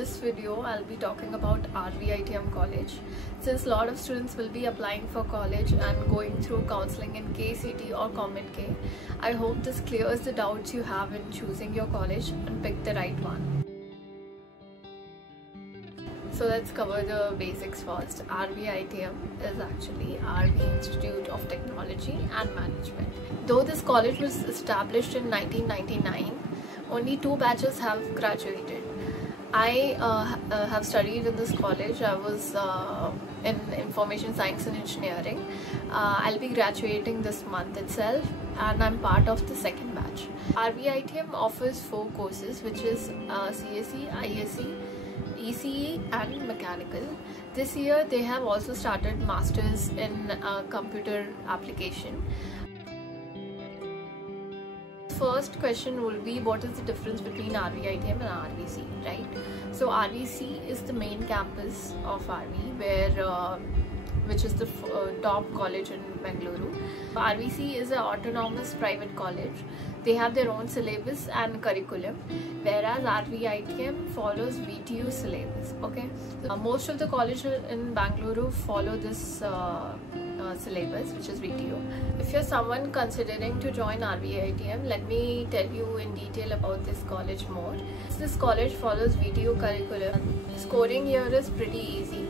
this video I'll be talking about RVITM College. Since a lot of students will be applying for college and going through counseling in KCT or COMEDK, I hope this clears the doubts you have in choosing your college and pick the right one. So let's cover the basics first. RVITM is actually RV Institute of Technology and Management. Though this college was established in 1999, only 2 batches have graduated. I have studied in this college. I was in Information Science and Engineering. I'll be graduating this month itself and I'm part of the second batch. RVITM offers 4 courses, which is CSE, ISE, ECE and Mechanical. This year they have also started Masters in Computer Application. First question will be, what is the difference between RVITM and RVC, right? So RVC is the main campus of RV, which is the top college in Bengaluru. RVC is an autonomous private college. They have their own syllabus and curriculum, whereas RVITM follows VTU syllabus. Okay, so most of the colleges in Bengaluru follow this syllabus, which is VTU. If you're someone considering to join RVITM, let me tell you in detail about this college more. This college follows VTU curriculum. Scoring here is pretty easy.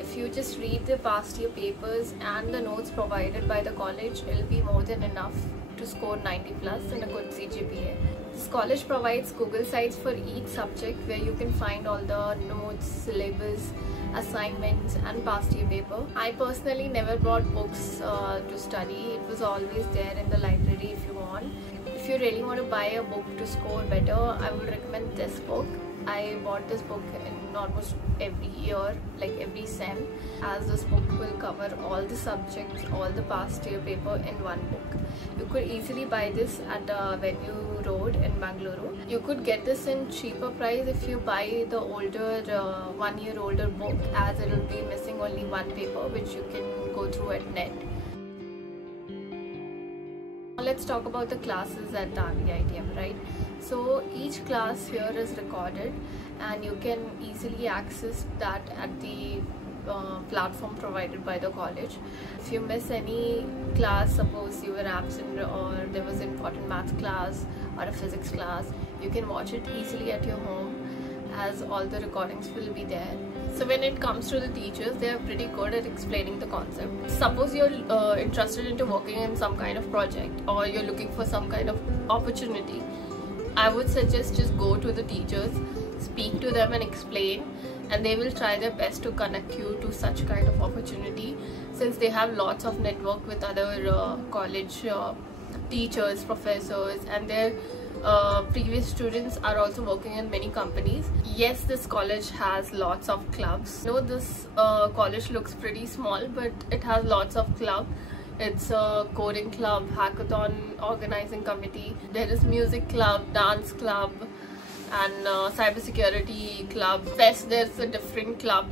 If you just read the past year papers and the notes provided by the college, it will be more than enough to score 90 plus in a good CGPA. This college provides Google Sites for each subject where you can find all the notes, syllabus, assignments and past year paper. I personally never brought books to study. It was always there in the library if you want. If you really want to buy a book to score better, I would recommend this book. I bought this book in almost every year, like every sem, as this book will cover all the subjects, all the past year paper in one book. You could easily buy this at Venue Road in Bengaluru. You could get this in cheaper price if you buy the older, 1 year older book, as it will be missing only one paper which you can go through at net. Let's talk about the classes at RVITM, right? So each class here is recorded and you can easily access that at the platform provided by the college. If you miss any class, suppose you were absent or there was an important maths class or a physics class, you can watch it easily at your home, as all the recordings will be there. So when it comes to the teachers, they are pretty good at explaining the concept. Suppose you're interested into working in some kind of project or you're looking for some kind of opportunity, I would suggest just go to the teachers, speak to them and explain, and they will try their best to connect you to such kind of opportunity, since they have lots of network with other college teachers, professors, and their previous students are also working in many companies. Yes, this college has lots of clubs. I know this college looks pretty small, but it has lots of clubs. It's a coding club, hackathon organizing committee. There is music club, dance club, and cybersecurity club. Fest, there's a different club,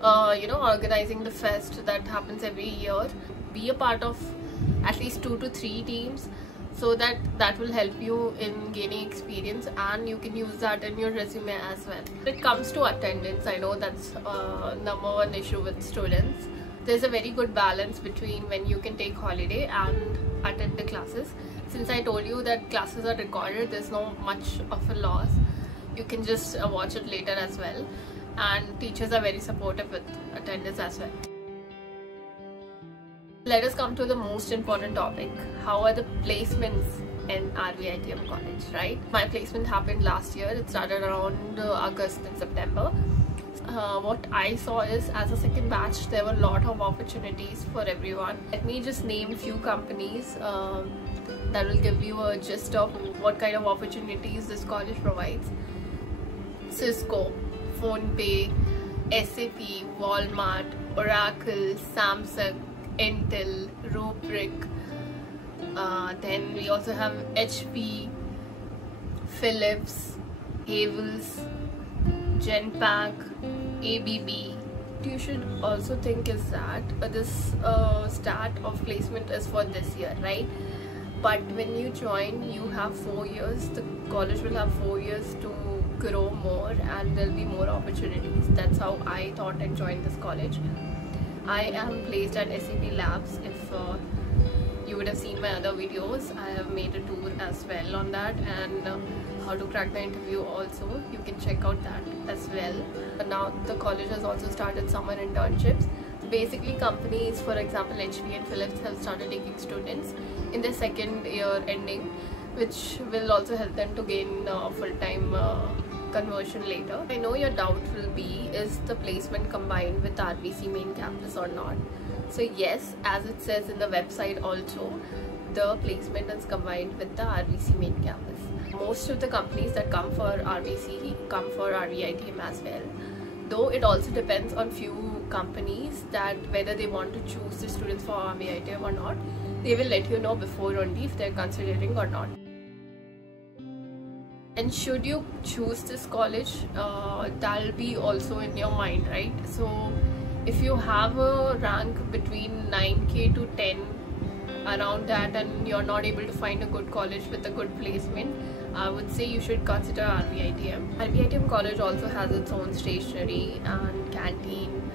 organizing the fest that happens every year. Be a part of at least 2 to 3 teams, so that will help you in gaining experience and you can use that in your resume as well. When it comes to attendance, I know that's number one issue with students. There's a very good balance between when you can take holiday and attend the classes. Since I told you that classes are recorded, there's no much of a loss. You can just watch it later as well, and teachers are very supportive with attendance as well. Let us come to the most important topic. How are the placements in RVITM college, right? My placement happened last year. It started around August and September. What I saw is, as a second batch, there were a lot of opportunities for everyone. Let me just name few companies that will give you a gist of what kind of opportunities this college provides. Cisco, PhonePe, SAP, Walmart, Oracle, Samsung, Intel, Rubrik. Then we also have HP, Philips, Havels, Genpact, ABB. You should also think is that this start of placement is for this year, right? But when you join, you have 4 years. The college will have 4 years to grow more and there'll be more opportunities. That's how I thought and joined this college. I am placed at SAP Labs. If you would have seen my other videos, I have made a tour as well on that, and how to crack the interview also. You can check out that as well. But now the college has also started summer internships. Basically, companies, for example HP and Philips, have started taking students in their second year ending, which will also help them to gain full-time conversion later. I know your doubt will be, is the placement combined with RVC main campus or not? So yes, as it says in the website also, the placement is combined with the RVC main campus. Most of the companies that come for RVC come for RVITM as well, though it also depends on few companies that whether they want to choose the students for RVITM or not. They will let you know before only if they're considering or not. And should you choose this college, that'll be also in your mind, right? So if you have a rank between 9K to 10, around that, and you're not able to find a good college with a good placement, I would say you should consider RVITM. RVITM college also has its own stationery and canteen.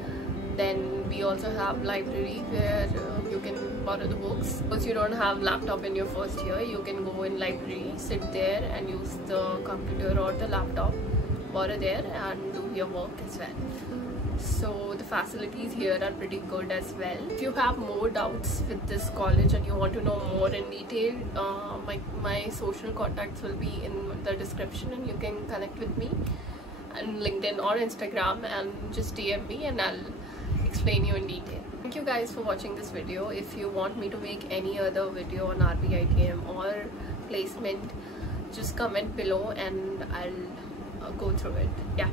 Then we also have library where you can borrow the books. Because you don't have laptop in your first year, you can go in library, sit there and use the computer or the laptop, borrow there and do your work as well. So the facilities here are pretty good as well. If you have more doubts with this college and you want to know more in detail, my social contacts will be in the description, and you can connect with me on LinkedIn or Instagram and just DM me and I'll explain you in detail. Thank you guys for watching this video. If you want me to make any other video on RVITM or placement, just comment below and I'll go through it. Yeah.